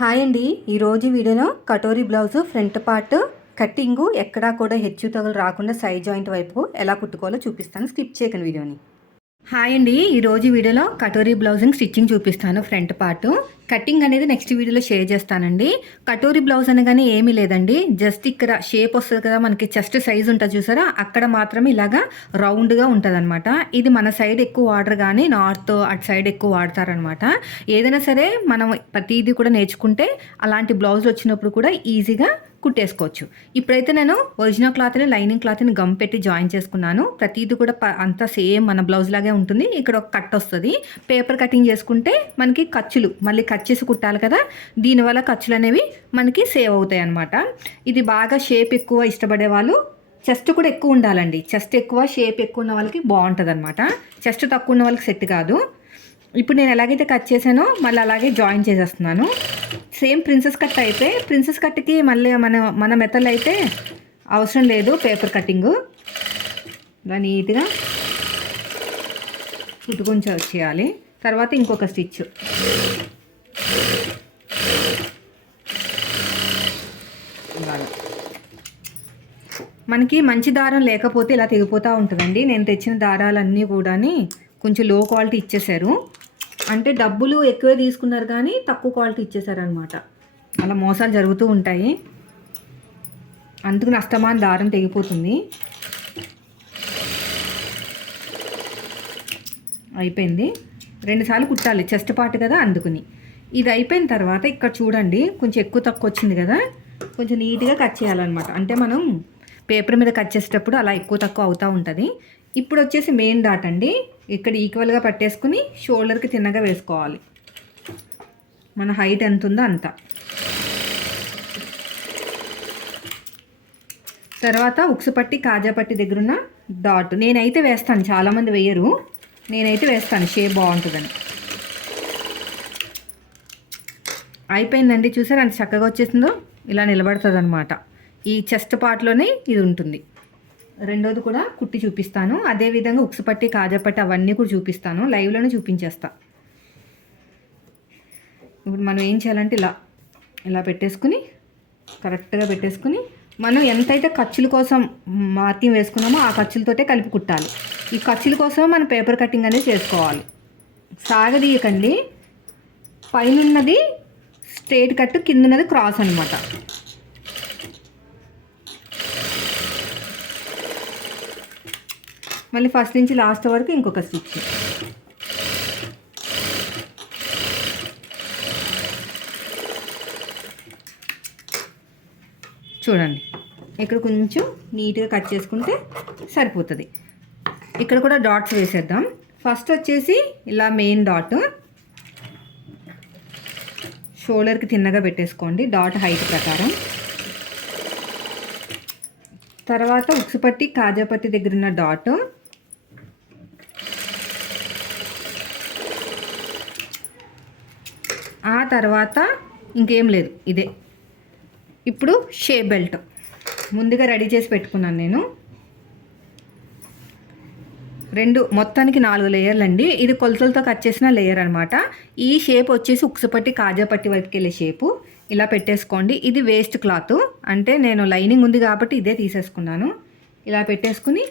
Hi అండి. ఈరోజు వీడియోలో katori blouse front part cutting ఎక్కడా కూడా హెచ్చు తగులు రాకుండా సైడ్ జాయింట్ వైపు ఎలా కుట్టుకోవాలో చూపిస్తాను. స్కిప్ చేయకండి వీడియోని. హాయ్ అండి ఈరోజు వీడియోలో కటోరీ బ్లౌజింగ్ స్టిచ్చింగ్ చూపిస్తాను ఫ్రంట్ పార్ట్. కటింగ్ అనేది నెక్స్ట్ వీడియోలో షేర్ చేస్తానండి. కటోరీ బ్లౌజ్ అనగానే ఏమీ లేదండి. జస్ట్ ఇక్కడ షేప్ వస్తుంది కదా మనకి చెస్ట్ సైజ్ ఉంటుంది చూసారా? అక్కడ మాత్రమే ఇలాగా రౌండ్గా ఉంటుంది ఇది మన సైడ్ ఎక్కువ వాడరు కానీ నార్త్ అటు సైడ్ ఎక్కువ వాడతారనమాట ఏదైనా సరే మనం ప్రతిదీ కూడా నేర్చుకుంటే అలాంటి బ్లౌజ్ వచ్చినప్పుడు కూడా ఈజీగా కుట్టేసుకోవచ్చు. ఇప్పుడైతే నేను ఒరిజినల్ క్లాత్ని లైనింగ్ క్లాత్ని గమ్ పెట్టి జాయిన్ చేసుకున్నాను. ప్రతిదీ కూడా అంతా సేమ్ మన బ్లౌజ్ లాగే ఉంటుంది. ఇక్కడ ఒక కట్ వస్తుంది. పేపర్ కటింగ్ చేసుకుంటే మనకి ఖర్చులు మళ్ళీ కట్ చేసి కుట్టాలి కదా? దీనివల్ల ఖర్చులు అనేవి మనకి సేవ్ అవుతాయి అన్నమాట. ఇది బాగా షేప్ ఎక్కువ ఇష్టపడే వాళ్ళు చెస్ట్ కూడా ఎక్కువ ఉండాలండి. చెస్ట్ ఎక్కువ షేప్ ఎక్కువ ఉన్న వాళ్ళకి బాగుంటుంది అనమాట చెస్ట్ తక్కువ ఉన్న వాళ్ళకి సెట్ కాదు. ఇప్పుడు నేను ఎలాగైతే కట్ చేశానో మళ్ళీ అలాగే జాయిన్ చేసేస్తున్నాను. సేమ్ ప్రిన్సెస్ కట్ అయితే ప్రిన్సెస్ కట్కి మళ్ళీ మన మన మెథడ్ అయితే అవసరం లేదు పేపర్ కటింగ్ ఇలా నీట్గా కుట్టుకొని చేయాలి. తర్వాత ఇంకొక స్టిచ్ మనకి మంచి దారం లేకపోతే ఇలా తెగిపోతూ ఉంటుందండి. నేను తెచ్చిన దారాలన్నీ కూడా కొంచెం లో క్వాలిటీ ఇచ్చేసారు అంటే డబ్బులు ఎక్కువే తీసుకున్నారు కానీ తక్కువ క్వాలిటీ ఇచ్చేసారనమాట అలా మోసాలు జరుగుతూ ఉంటాయి. అందుకు నష్టమాన దారం తెగిపోతుంది. అయిపోయింది. రెండుసార్లు కుట్టాలి చెస్ట్ పార్ట్ కదా అందుకుని. ఇది అయిపోయిన తర్వాత ఇక్కడ చూడండి కొంచెం ఎక్కువ తక్కువ వచ్చింది కదా. కొంచెం నీట్గా కట్ చేయాలన్నమాట. అంటే మనం పేపర్ మీద కట్ చేసేటప్పుడు అలా ఎక్కువ తక్కువ అవుతూ ఉంటుంది. ఇప్పుడు వచ్చేసి మెయిన్ డాట్ అండి. ఇక్కడ ఈక్వల్గా పట్టేసుకుని షోల్డర్కి తిన్నగా వేసుకోవాలి. మన హైట్ ఎంత ఉందో అంత. తర్వాత ఉక్సుపట్టి పట్టి కాజా పట్టి దగ్గర ఉన్న డాట్ నేనైతే వేస్తాను చాలామంది వేయరు. నేనైతే వేస్తాను షేప్ బాగుంటుందని. అయిపోయిందండి చూసారు అంత చక్కగా వచ్చేసిందో? ఇలా నిలబడుతుంది అనమాట ఈ చెస్ట్ పార్ట్లోనే ఇది ఉంటుంది. రెండోది కూడా కుట్టి చూపిస్తాను. అదేవిధంగా ఉక్సుపట్టి పట్టి కాజా పట్టి అవన్నీ కూడా చూపిస్తాను. లైవ్లోనే చూపించేస్తా. ఇప్పుడు మనం ఏం చేయాలంటే ఇలా ఇలా పెట్టేసుకుని కరెక్ట్గా పెట్టేసుకుని మనం ఎంతైతే ఖర్చుల కోసం మార్కింగ్ వేసుకున్నామో ఆ ఖర్చులతోటే కలిపి కుట్టాలి. ఈ ఖర్చుల కోసం మనం పేపర్ కటింగ్ అనేది చేసుకోవాలి. సాగదీయకండి. పైనున్నది స్ట్రేట్ కట్ కిందన్నది క్రాస్ అనమాట మళ్ళీ ఫస్ట్ నుంచి లాస్ట్ వరకు ఇంకొక స్టిచ్ చూడండి. ఇక్కడ కొంచెం నీట్గా కట్ చేసుకుంటే సరిపోతుంది. ఇక్కడ కూడా డాట్స్ వేసేద్దాం. ఫస్ట్ వచ్చేసి ఇలా మెయిన్ డాట్. షోల్డర్కి తిన్నగా పెట్టేసుకోండి. డాట్ హైట్ ప్రకారం. తర్వాత ఉక్సుపట్టి కాజాపట్టి దగ్గర ఉన్న డాట్. ఆ తర్వాత ఇంకేం లేదు ఇదే. ఇప్పుడు షే బెల్ట్. ముందుగా రెడీ చేసి పెట్టుకున్నాను నేను. రెండు మొత్తానికి నాలుగు లేయర్లు అండి. ఇది కొలతలతో కట్ చేసిన లేయర్ అనమాట ఈ షేప్ వచ్చేసి ఉక్సుపట్టి కాజాపట్టి వైపుకి వెళ్ళే షేపు. ఇలా పెట్టేసుకోండి. ఇది వేస్ట్ క్లాత్. అంటే నేను లైనింగ్ ఉంది కాబట్టి ఇదే తీసేసుకున్నాను. ఇలా పెట్టేసుకుని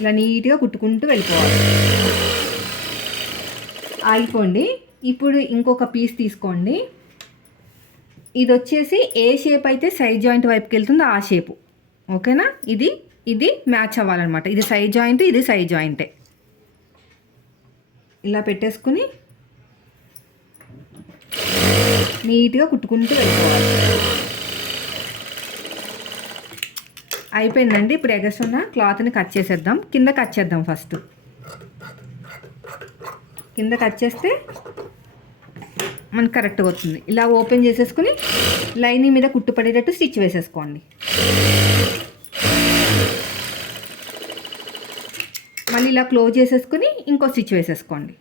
ఇలా నీట్గా కుట్టుకుంటూ వెళ్ళిపోవాలి. ఆగిపోండి. ఇప్పుడు ఇంకొక పీస్ తీసుకోండి. ఇది వచ్చేసి ఏ షేప్ అయితే సైడ్ జాయింట్ వైపుకి వెళ్తుందో ఆ షేపు ఓకేనా ఇది ఇది మ్యాచ్ అవ్వాలన్నమాట. ఇది సైడ్ జాయింట్ ఇది సైడ్ జాయింటే ఇలా పెట్టేసుకుని నీట్గా కుట్టుకుంటూ వెళ్ళిపోవాలి. అయిపోయిందండి. ఇప్పుడు ఎగస్ క్లాత్ని కట్ చేసేద్దాం. కింద కట్ చేద్దాం ఫస్ట్ కింద కట్ చేస్తే మనకు కరెక్ట్గా వస్తుంది. ఇలా ఓపెన్ చేసేసుకుని లైనింగ్ మీద కుట్టు పడేటట్టు స్టిచ్ వేసేసుకోండి. మళ్ళీ ఇలా క్లోజ్ చేసేసుకుని ఇంకో స్టిచ్ వేసేసుకోండి.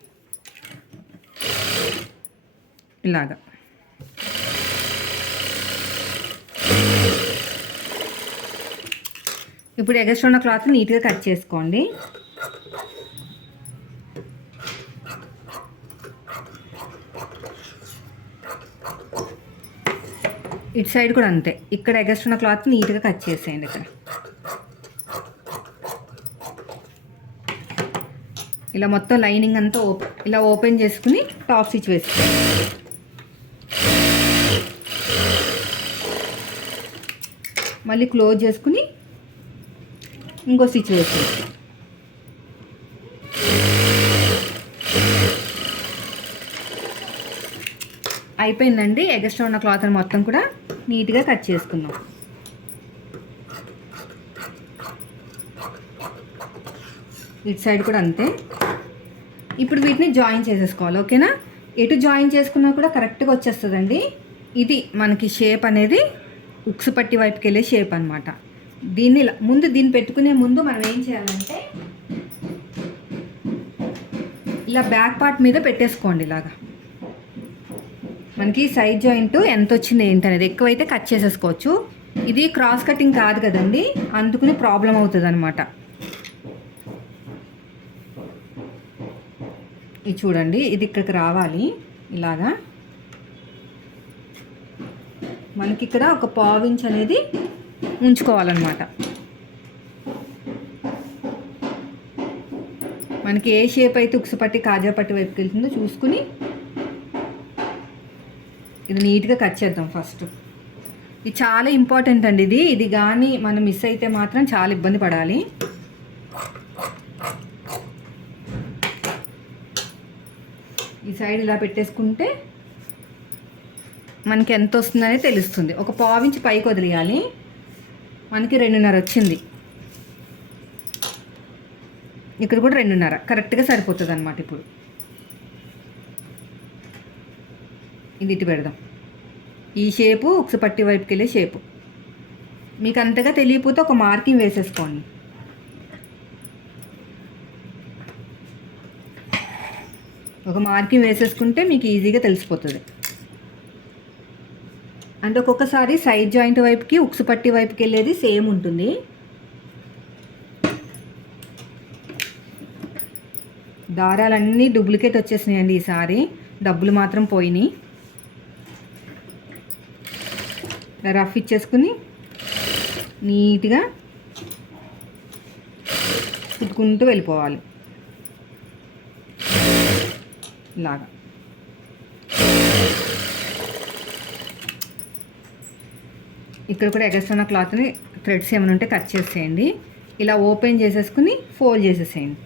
ఇలాగా. ఇప్పుడు ఎగస్ట్రా ఉన్న క్లాత్ నీట్గా కట్ చేసుకోండి. ఇటు సైడ్ కూడా అంతే. ఇక్కడ ఎగస్ట్ ఉన్న క్లాత్ నీట్గా కట్ చేసేయండి ఇక్కడ. ఇలా మొత్తం లైనింగ్ అంతా ఓపెన్ ఇలా ఓపెన్ చేసుకుని టాప్ స్టిచ్ వేసుకోండి. మళ్ళీ క్లోజ్ చేసుకుని ఇంకో స్టిచ్ వేసుకోండి. అయిపోయిందండి ఎగస్ట్రా ఉన్న క్లాత్ మొత్తం కూడా. నీట్గా కట్ చేసుకుందాం. ఇటు సైడ్ కూడా అంతే. ఇప్పుడు వీటిని జాయిన్ చేసేసుకోవాలి ఓకేనా? ఎటు జాయిన్ చేసుకున్నా కూడా కరెక్ట్గా వచ్చేస్తుందండి. ఇది మనకి షేప్ అనేది ఉక్సు పట్టి వైపుకి వెళ్ళే షేప్ అనమాట దీన్ని ఇలా- ముందు దీన్ని పెట్టుకునే ముందు మనం ఏం చేయాలంటే ఇలా బ్యాక్ పార్ట్ మీద పెట్టేసుకోండి ఇలాగా. మనకి సైడ్ జాయింట్ ఎంత వచ్చింది ఏంటి అనేది ఎక్కువైతే కట్ చేసేసుకోవచ్చు. ఇది క్రాస్ కటింగ్ కాదు కదండి అందుకుని ప్రాబ్లం అవుతుంది అనమాట ఇది చూడండి ఇది ఇక్కడికి రావాలి ఇలాగా. మనకి ఇక్కడ ఒక పావించ్ అనేది ఉంచుకోవాలన్నమాట. మనకి ఏ షేప్ అయితే ఉక్సుపట్టి కాజా పట్టి వైపుకి వెళ్తుందో చూసుకుని ఇది నీట్గా కట్ చేద్దాం ఫస్ట్. ఇది చాలా ఇంపార్టెంట్ అండి ఇది. ఇది కానీ మనం మిస్ అయితే మాత్రం చాలా ఇబ్బంది పడాలి. ఈ సైడ్ ఇలా పెట్టేసుకుంటే మనకి ఎంత వస్తుందనే తెలుస్తుంది. ఒక పావించి పైకి వదిలేయాలి. మనకి రెండున్నర వచ్చింది. ఇక్కడ కూడా రెండున్నర. కరెక్ట్గా సరిపోతుంది అనమాట ఇప్పుడు. ఇది ఇటు పెడదాం. ఈ షేపు ఉక్సు పట్టి వైపుకి వెళ్ళే షేపు. మీకు అంతగా తెలియకపోతే ఒక మార్కింగ్ వేసేసుకోండి. ఒక మార్కింగ్ వేసేసుకుంటే మీకు ఈజీగా తెలిసిపోతుంది. అంటే ఒక్కొక్కసారి సైడ్ జాయింట్ వైపుకి ఉక్సు పట్టి వైపుకి వెళ్ళేది సేమ్ ఉంటుంది. దారాలన్నీ డూప్లికేట్ వచ్చేసినాయండి ఈసారి. డబ్బులు మాత్రం పోయినాయి ఇలా రఫ్ ఇచ్చేసుకుని నీట్గా కుట్టుకుంటూ వెళ్ళిపోవాలి. ఇలాగా. ఇక్కడ కూడా ఎగస్ట్రా క్లాత్ని థ్రెడ్స్ ఏమైనా ఉంటే కట్ చేసేయండి. ఇలా ఓపెన్ చేసేసుకుని ఫోల్డ్ చేసేసేయండి.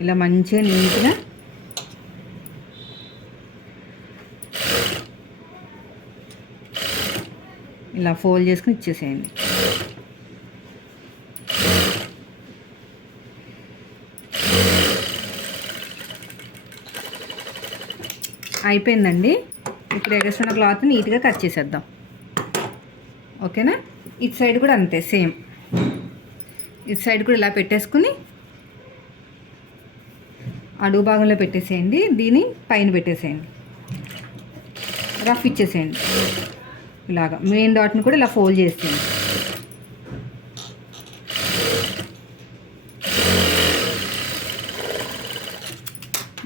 ఇలా మంచిగా నీట్గా ఇలా ఫోల్డ్ చేసుకుని ఇచ్చేసేయండి. అయిపోయిందండి. ఇప్పుడు ఎగస్ట్రా క్లాత్ నీట్గా కట్ చేసేద్దాం. ఓకేనా? ఇటు సైడ్ కూడా అంతే సేమ్. ఇటు సైడ్ కూడా ఇలా పెట్టేసుకుని అడుగు భాగంలో పెట్టేసేయండి. దీని పైన పెట్టేసేయండి. రఫ్ ఇచ్చేసేయండి. ఇలాగా. మెయిన్ డాట్ని కూడా ఇలా ఫోల్డ్ చేసేయండి.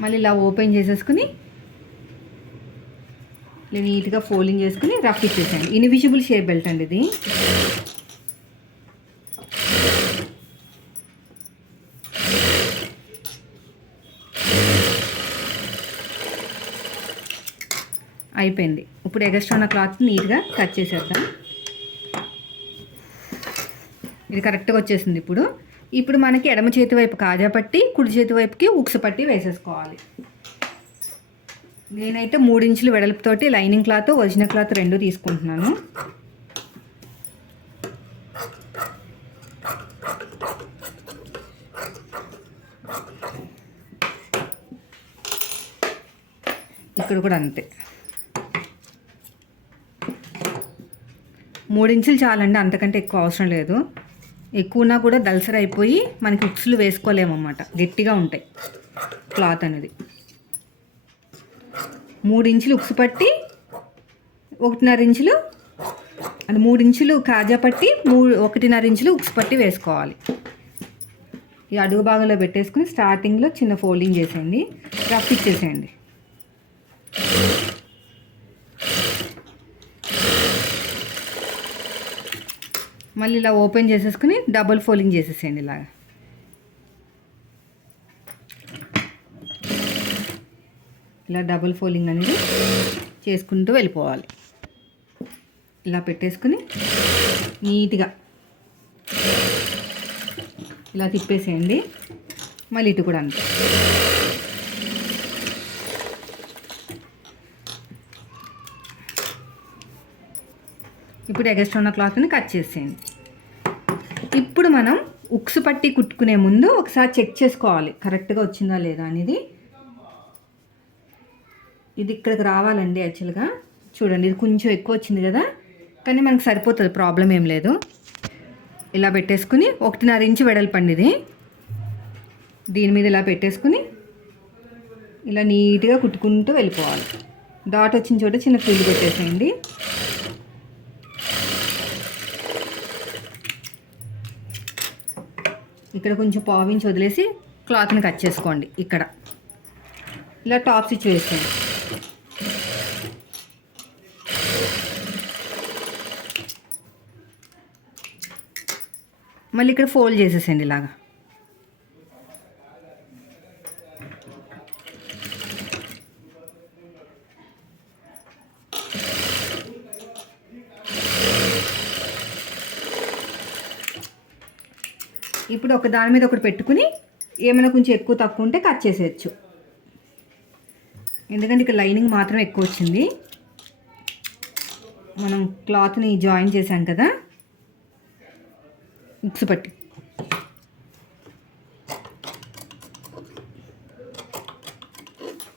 మళ్ళీ ఇలా ఓపెన్ చేసేసుకుని ఇలా నీట్గా ఫోల్డింగ్ చేసుకుని రఫ్ ఇచ్చేసాను ఇన్విజిబుల్ షేప్ బెల్ట్ అండి ఇది. అయిపోయింది. ఇప్పుడు ఎగస్ట్రా ఉన్న క్లాత్ నీట్గా కట్ చేసేద్దాం. ఇది కరెక్ట్గా వచ్చేసింది ఇప్పుడు. ఇప్పుడు మనకి ఎడమ చేతి వైపు కాజా పట్టి కుడి చేతి వైపుకి ఉక్స పట్టి వేసేసుకోవాలి. నేనైతే మూడు ఇంచులు వెడల్పుతోటి లైనింగ్ క్లాత్ ఒరిజినల్ క్లాత్ రెండు తీసుకుంటున్నాను. ఇక్కడ కూడా అంతే. ఇంచులు చాలండి అంతకంటే ఎక్కువ అవసరం లేదు. ఎక్కువనా కూడా దల్సర్ అయిపోయి మనకి ఉక్సులు వేసుకోలేమన్నమాట. గట్టిగా ఉంటాయి క్లాత్ అనేది. మూడు ఇంచులు ఉక్సు పట్టి ఒకటిన్నర ఇంచులు అది మూడు ఇంచులు కాజా పట్టి మూడు ఒకటిన్నర ఇంచులు ఉక్సు పట్టి వేసుకోవాలి. ఈ అడుగు భాగంలో పెట్టేసుకుని స్టార్టింగ్లో చిన్న ఫోల్డింగ్ చేసేయండి. రఫ్ ఇచ్చేసేయండి మళ్ళీ ఇలా ఓపెన్ చేసేసుకుని డబుల్ ఫోల్డింగ్ చేసేసేయండి ఇలాగా. ఇలా డబుల్ ఫోల్డింగ్ అనేది చేసుకుంటూ వెళ్ళిపోవాలి. ఇలా పెట్టేసుకుని నీట్గా ఇలా తిప్పేసేయండి. మళ్ళీ ఇటు కూడా అంతే. ఇప్పుడు ఎగస్ట్ ఉన్న క్లాత్ని కట్ చేసేయండి. ఇప్పుడు మనం ఉక్సు పట్టి కుట్టుకునే ముందు ఒకసారి చెక్ చేసుకోవాలి. కరెక్ట్గా వచ్చిందా లేదా అనేది. ఇది ఇక్కడికి రావాలండి యాక్చువల్గా. చూడండి ఇది కొంచెం ఎక్కువ వచ్చింది కదా. కానీ మనకు సరిపోతుంది ప్రాబ్లం ఏం లేదు. ఇలా పెట్టేసుకుని ఒకటిన్నర ఇంచు వెడల్పండి ఇది. దీని మీద ఇలా పెట్టేసుకుని ఇలా నీట్గా కుట్టుకుంటూ వెళ్ళిపోవాలి. డాట్ వచ్చిన చోట చిన్న ఫీల్డ్ పెట్టేసేయండి. ఇక్కడ కొంచెం పావించి వదిలేసి క్లాత్ని కట్ చేసుకోండి ఇక్కడ. ఇలా టాప్ స్టిచ్ మళ్ళీ ఇక్కడ ఫోల్డ్ చేసేసేయండి ఇలాగా. ఇప్పుడు ఒక దాని మీద ఒకటి పెట్టుకుని ఏమైనా కొంచెం ఎక్కువ తక్కువ ఉంటే కట్ చేసేయచ్చు. ఎందుకంటే ఇక్కడ లైనింగ్ మాత్రం ఎక్కువ వచ్చింది. మనం క్లాత్ని జాయిన్ చేసాం కదా. మిక్స్ పట్టి.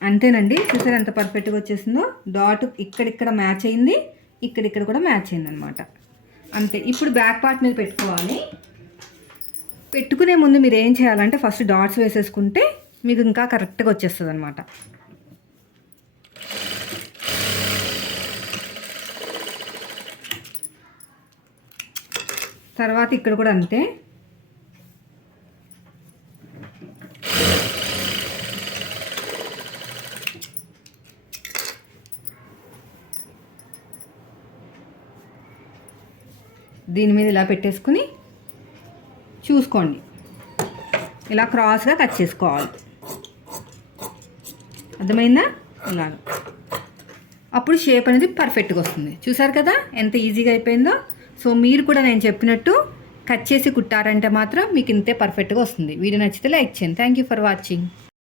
అంతేనండి. చూసారు ఎంత పర్ఫెక్ట్గా వచ్చేసిందో? డాట్ ఇక్కడిక్కడ మ్యాచ్ అయింది. ఇక్కడిక్కడ కూడా మ్యాచ్ అయింది అనమాట అంతే. ఇప్పుడు బ్యాక్ పార్ట్ మీద పెట్టుకోవాలి. పెట్టుకునే ముందు మీరు ఏం చేయాలంటే ఫస్ట్ డాట్స్ వేసేసుకుంటే మీకు ఇంకా కరెక్ట్గా వచ్చేస్తుంది అనమాట తర్వాత ఇక్కడ కూడా అంతే. దీని మీద ఇలా పెట్టేసుకుని చూసుకోండి. ఇలా క్రాస్గా కట్ చేసుకోవాలి. అర్థమైందా? ఇలాగ. అప్పుడు షేప్ అనేది పర్ఫెక్ట్గా వస్తుంది. చూసారు కదా? ఎంత ఈజీగా అయిపోయిందో? సో మీరు కూడా నేను చెప్పినట్టు కట్ చేసి కుట్టారంటే మాత్రం మీకు ఇంతే పర్ఫెక్ట్గా వస్తుంది. వీడియో నచ్చితే లైక్ చేయండి. Thank you for watching